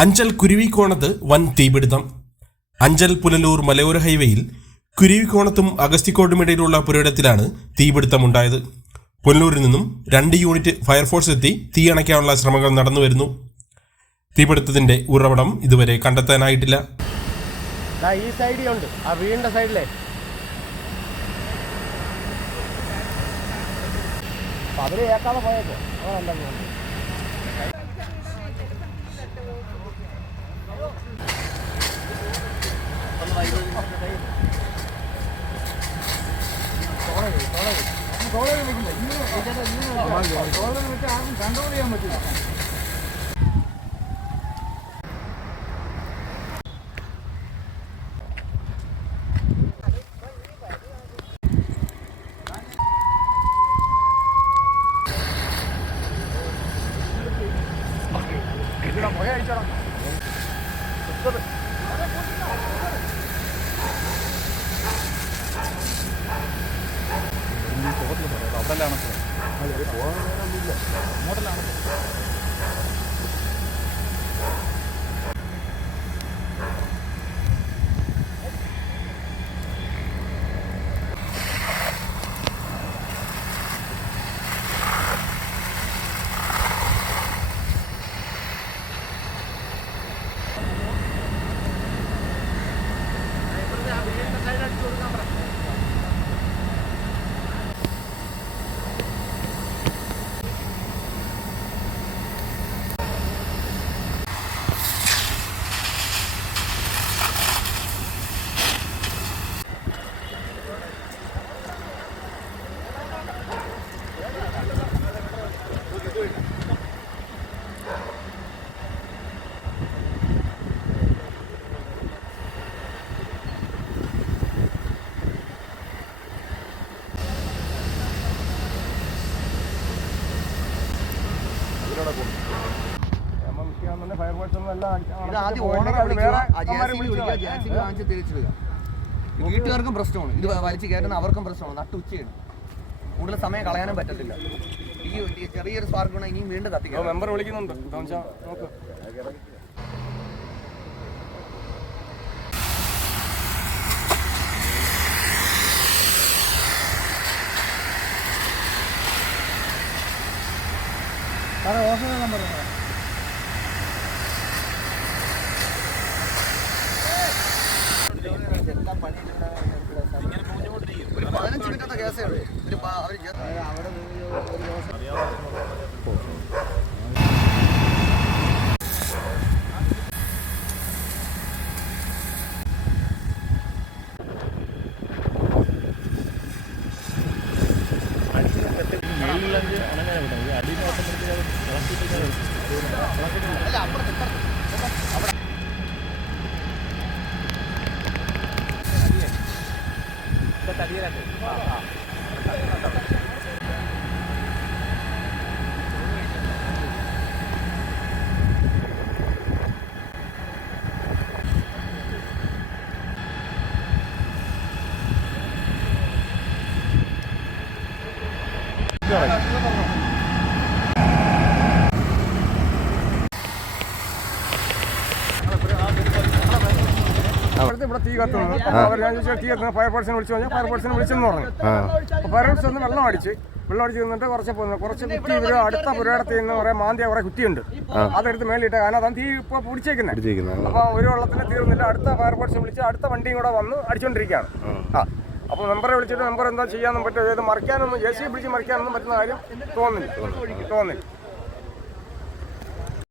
അഞ്ചൽ കുരുവിക്കോണത്ത് വൻ തീപിടുത്തം. അഞ്ചൽ പുനലൂർ മലയോര ഹൈവേയിൽ കുരുവിക്കോണത്തും അഗസ്തിക്കോട്ടുമിടയിലുള്ള പുരയിടത്തിലാണ് തീപിടുത്തമുണ്ടായത്. പുനലൂരിൽ നിന്നും 2 യൂണിറ്റ് ഫയർഫോഴ്സ് എത്തി തീയണയ്ക്കാനുള്ള ശ്രമങ്ങൾ നടന്നുവരുന്നു. തീപിടുത്തത്തിന്റെ ഉറവിടം ഇതുവരെ കണ്ടെത്താനായിട്ടില്ല. ഈ സൈഡിലുണ്ട്, ആ വീടിന്റെ സൈഡിലെ അതിൽ ഏക്കാതെ പോയേക്കോ. കൺട്രോൾ ചെയ്യാൻ പറ്റില്ല. പുഴ അടിച്ചോളാം. ഹോട്ടലാണ് ഹോട്ടലാണ് വീട്ടുകാർക്കും പ്രശ്നമാണ്, ഇത് വലിച്ചു കയറ്റുന്ന അവർക്കും പ്രശ്നമാണ്. നട്ടുച്ചയാണ്, കൂടുതൽ സമയം കളയാനും പറ്റത്തില്ല. ഈ ചെറിയൊരു സ്പാർക്ക് വേണം, ഇനിയും വീണ്ടും കത്തിക്കാം. മെമ്പർ വിളിക്കുന്നുണ്ട്. നമ്പർ ഒരു 15 മിനിറ്റത്തെ കേസേ ഉള്ളൂ. ഇവിടെ തീ കത്തുന്നത്. അപ്പോൾ ഞാൻ ചോദിച്ചാൽ തീ കത്തുന്നത് ഫയർഫോഴ്സിനെ വിളിച്ചു കഴിഞ്ഞാൽ ഫയർഫോഴ്സിനെ വിളിച്ചെന്ന് പറഞ്ഞു. അപ്പോൾ ഫയർഫോഴ്സ് വന്ന് വെള്ളം അടിച്ച് നിന്നിട്ട് കുറച്ച് കുറ്റി ഇവർ അടുത്ത പുരയിടത്തിൽ നിന്ന് കുറേ മാന്തിയ കുറേ കുറ്റിയുണ്ട്, അതെടുത്ത് മേലിട്ട്. കാരണം അതാണ് തീ ഇപ്പോൾ പിടിച്ചേക്കുന്നത്. അപ്പോൾ ഒരു വെള്ളത്തിന് തീർന്നില്ല. അടുത്ത ഫയർഫോഴ്സിനെ വിളിച്ച് അടുത്ത വണ്ടിയും കൂടെ വന്ന് അടിച്ചുകൊണ്ടിരിക്കുകയാണ്. അപ്പോൾ മെമ്പറെ വിളിച്ചിട്ട് മെമ്പർ എന്താ ചെയ്യാനൊന്നും പറ്റും, അതായത് മറിക്കാനൊന്നും JCB പിടിച്ച് മറിക്കാനൊന്നും പറ്റുന്ന കാര്യം തോന്നുന്നില്ല.